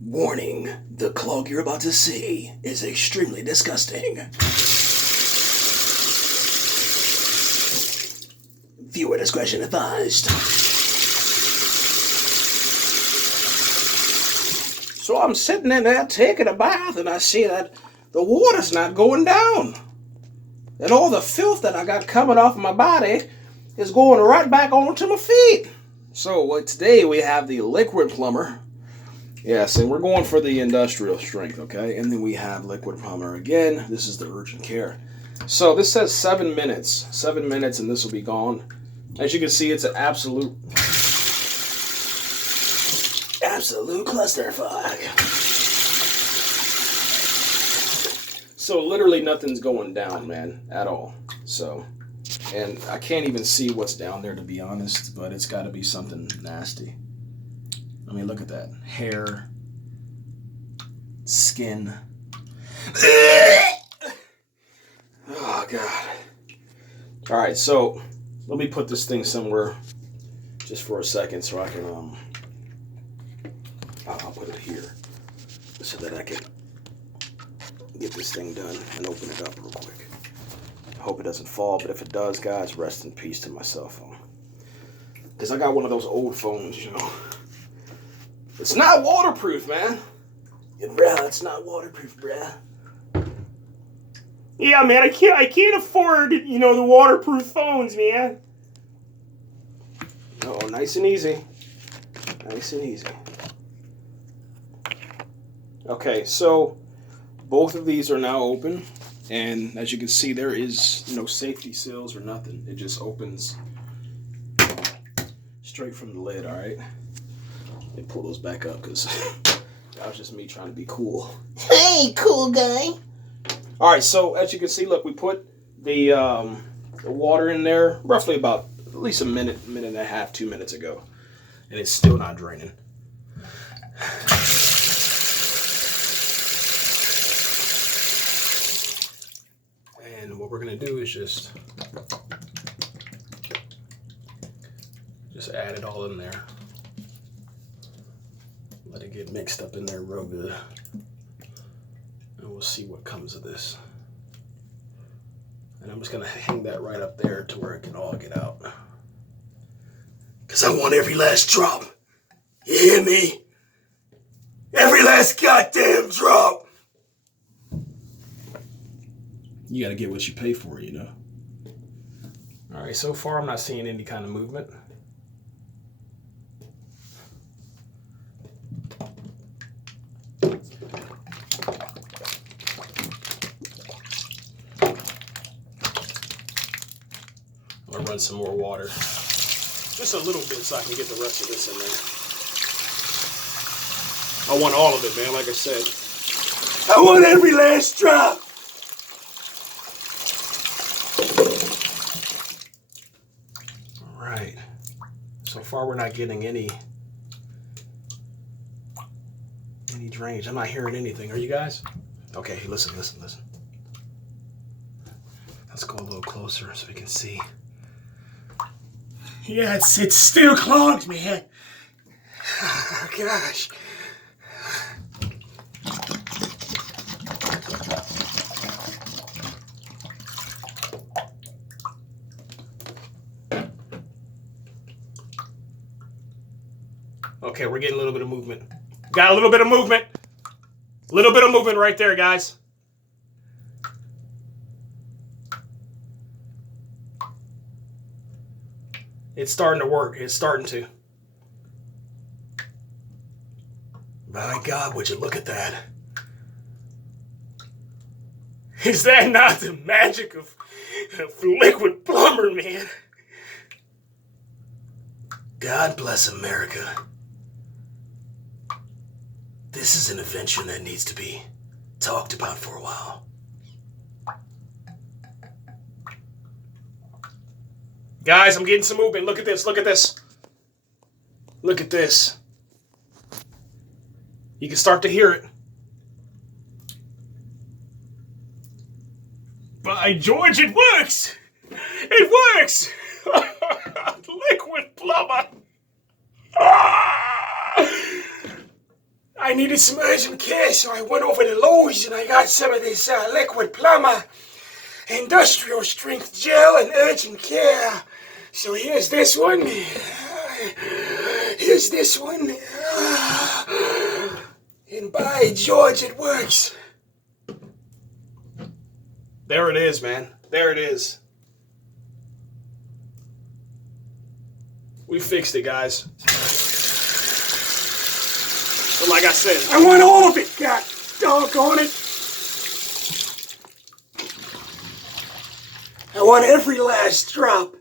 Warning, the clog you're about to see is extremely disgusting. Viewer discretion advised. So I'm sitting in there taking a bath and I see that the water's not going down. And all the filth that I got coming off my body is going right back onto my feet. So today we have the liquid Plumr. Yes, and we're going for the industrial strength, okay? And then we have liquid Plumr again. This is the urgent care. So this says 7 minutes. 7 minutes and this will be gone. As you can see, it's an absolute clusterfuck. So literally nothing's going down, man, at all. So, and I can't even see what's down there, to be honest, but it's got to be something nasty. I mean, look at that. Hair. Skin. Oh, God. All right, so let me put this thing somewhere just for a second so I can, I'll put it here so that I can get this thing done and open it up real quick. I hope it doesn't fall, but if it does, guys, rest in peace to my cell phone. Because I got one of those old phones, you know. It's not waterproof, man. Yeah, bruh, it's not waterproof, bruh. Yeah, man, I can't afford, you know, the waterproof phones, man. Oh, nice and easy. Nice and easy. Okay, so both of these are now open. And as you can see, there is no safety seals or nothing. It just opens straight from the lid, all right? Let me pull those back up because that was just me trying to be cool. Hey, cool guy. All right, so as you can see, look, we put the water in there roughly about at least a minute and a half, 2 minutes ago. And it's still not draining. And what we're going to do is just add it all in there. Let it get mixed up in there real good. And we'll see what comes of this. And I'm just going to hang that right up there to where it can all get out. Because I want every last drop. You hear me? Every last goddamn drop. You got to get what you pay for, you know. All right, so far I'm not seeing any kind of movement. I'm going to run some more water. Just a little bit so I can get the rest of this in there. I want all of it, man, like I said. I want every last drop. All right. So far we're not getting any drainage. I'm not hearing anything. Are you guys? Okay, listen. Let's go a little closer so we can see. Yeah, it's still clogged, man. Oh, gosh. Okay, we're getting a little bit of movement. Got a little bit of movement. A little bit of movement right there, guys. It's starting to work. It's starting to. My God, would you look at that? Is that not the magic of liquid Plumr, man? God bless America. This is an invention that needs to be talked about for a while. Guys, I'm getting some movement. Look at this. Look at this. Look at this. You can start to hear it. By George, it works. It works. Liquid Plumr. I needed some urgent care, so I went over to Lowe's and I got some of this liquid Plumr industrial strength gel and urgent care. So here's this one. Here's this one. And by George, it works. There it is, man. There it is. We fixed it, guys. But like I said, I want all of it. God doggone it. I want every last drop.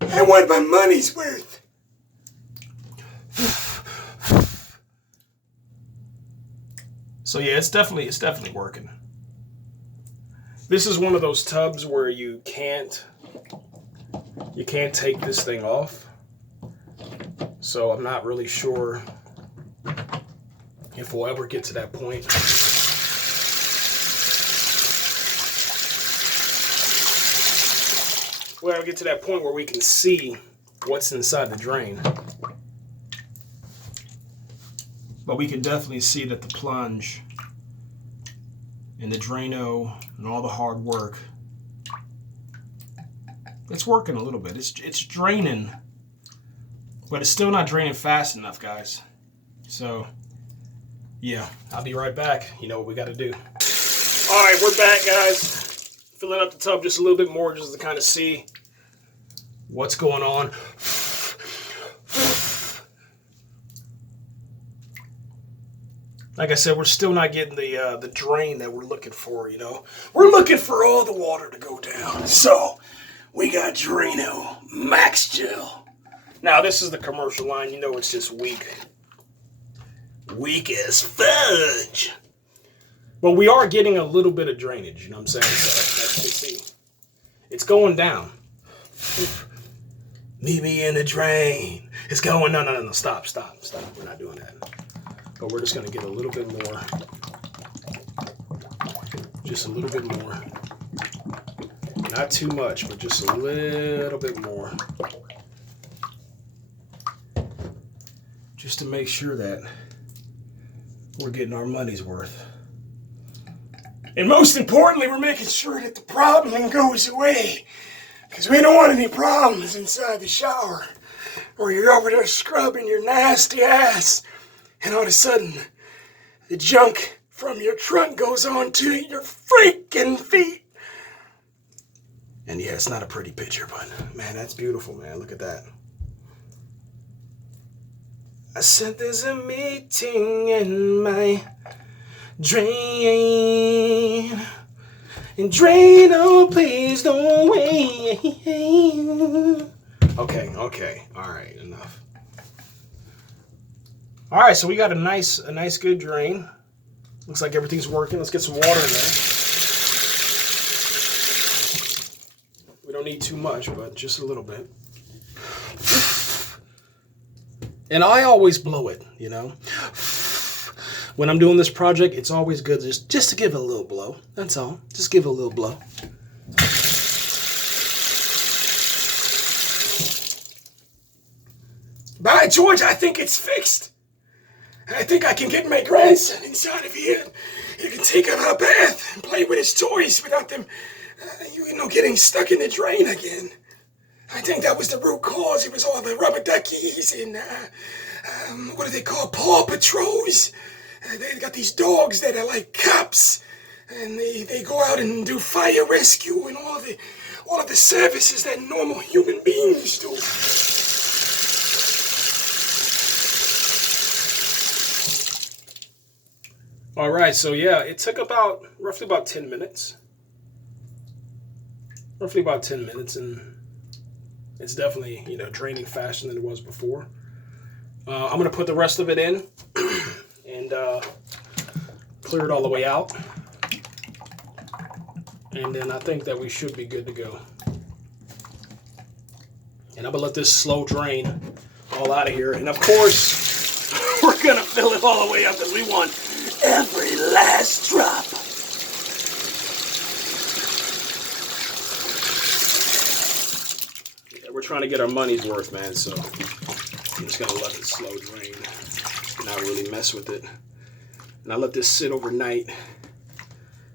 I want my money's worth. So yeah, it's definitely working. This is one of those tubs where you can't take this thing off. So I'm not really sure if we'll ever get to that point. We'll ever get to that point where we can see what's inside the drain. But we can definitely see that the plunge and the Drano and all the hard work, it's working a little bit. It's draining, but it's still not draining fast enough, guys. So, yeah, I'll be right back. You know what we got to do. All right, we're back, guys. Filling up the tub just a little bit more just to kind of see what's going on. Like I said, we're still not getting the drain that we're looking for, you know. We're looking for all the water to go down. So, we got Drano Max Gel. Now, this is the commercial line. You know it's just weak. Weak as fudge. But we are getting a little bit of drainage, you know what I'm saying? So, as you can see, it's going down. Meet me in the drain. It's going, no, stop. We're not doing that. But we're just going to get a little bit more. Just a little bit more. Not too much, but just a little bit more. Just to make sure that we're getting our money's worth. And most importantly, we're making sure that the problem goes away. Because we don't want any problems inside the shower. Or you're over there scrubbing your nasty ass. And all of a sudden, the junk from your trunk goes onto your freaking feet. And yeah, it's not a pretty picture, but man, that's beautiful, man. Look at that. I said there's a meeting in my drain. And Drano, please don't wait. Okay. All right, enough. All right, so we got a nice good drain. Looks like everything's working. Let's get some water in there. We don't need too much, but just a little bit. And I always blow it, you know. When I'm doing this project, it's always good just to give it a little blow. That's all. Just give it a little blow. By George, I think it's fixed. I think I can get my grandson inside of here. He can take him a bath and play with his toys without them, getting stuck in the drain again. I think that was the root cause. It was all the rubber duckies and, what do they call, Paw Patrols. They got these dogs that are like cops, and they go out and do fire rescue and all of the services that normal human beings do. All right, so yeah, it took roughly about 10 minutes. And it's definitely, draining faster than it was before. I'm going to put the rest of it in and clear it all the way out. And then I think that we should be good to go. And I'm going to let this slow drain all out of here. And of course, we're going to fill it all the way up because we want every last drop. Yeah, we're trying to get our money's worth, man, so I'm just going to let it slow drain. not really mess with it. And I let this sit overnight.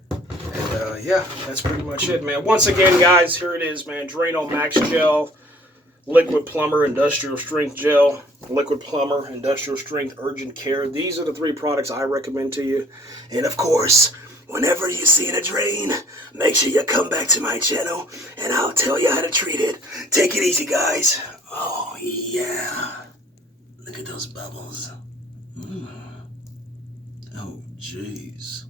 And yeah, that's pretty much it, man. Once again, guys, here it is, man. Drano Max Gel, Liquid Plumr Industrial Strength Gel, Liquid Plumr Industrial Strength Urgent Care. These are the 3 products I recommend to you. And of course, whenever you see a drain, make sure you come back to my channel and I'll tell you how to treat it. Take it easy, guys. Oh, yeah. Look at those bubbles. Oh, jeez.